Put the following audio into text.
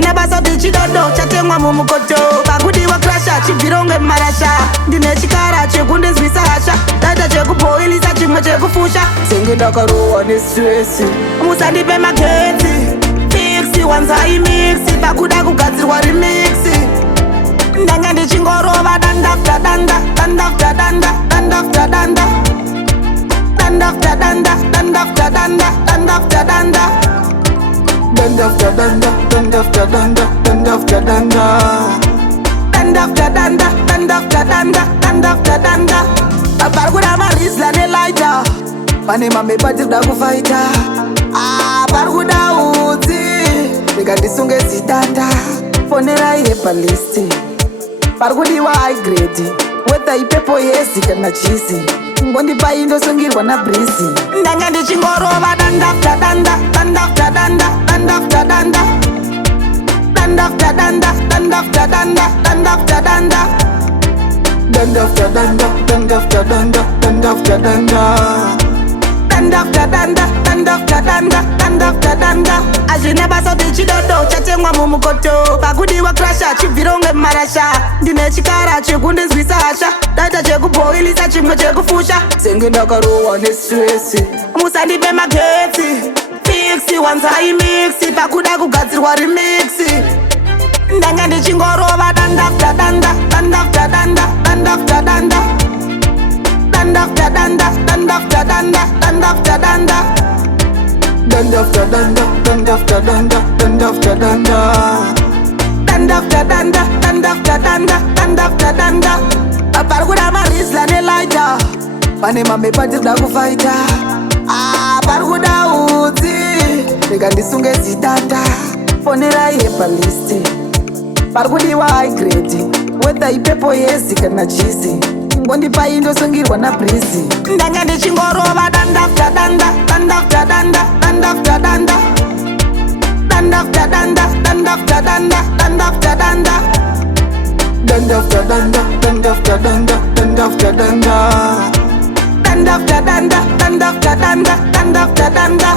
azvine basa tichidodo chatemwa mumukoto pakudiwa krasha chibvironge marasha ndine chikara chekundinzwisa hasha ndaita chekubhoilisa chimwe chekufusha senge ndakarohwa nestresi musandipe magetsi fixi wanzaimixi pakuda kugadzirwa remixi ndanga ndichingorova dandafta danda dandafta danda dandafta danda dandafta danda dandafta danda dandafta danda dandafta danda dandafta danda dandafta danda dandafta danda dandafta danda dandafta danda parikuda marisla nelaita pane mamepatirida kufaita parikuda udzi ndikandisunge zitanda fonerai yepalisti parikudiwa higrade wetha ipepo yezi kana chizi ngondipai ndosungirwa nabrisi ndanga ndichingorova dandafta danda dandafta danda dandafta danda dandafta danda dandafta danda dandafta danda dandafta danda dandafta danda dandafta danda dandafta danda dandafta danda dandafta danda azvine basa tichidodo chatemwa mumukoto pakudiwa krasha chibvironge marasha ndine chikara chekundinzwisa hasha ndaita chekubhoilisa chimwe chekufusha senge ndakarohwa nestresi musandipe magetsi fixi wanzaimixi pakuda kugadzirwa remixi ndanga ndichingorova dandafta danda dandafta danda dandafta danda dandafta danda dandafta danda dandafta danda dandafta danda dandafta danda dandafta danda dandafta danda dandafta danda dandafta danda parikuda marisla nelaita pane mamepatirida kufaita parikuda udzi ndikandisunge zitanda fonerai yepalisti parikudiwa higrade wetha ipepo yezi kana chizi ngondipai ndosungirwa nabrisi ndanga ndichingorova dandafta danda dandafta danda dandafta danda dandafta danda dandafta danda dandafta danda dandafta danda dandafta danda dandafta danda dandafta danda dandafta danda dandafta danda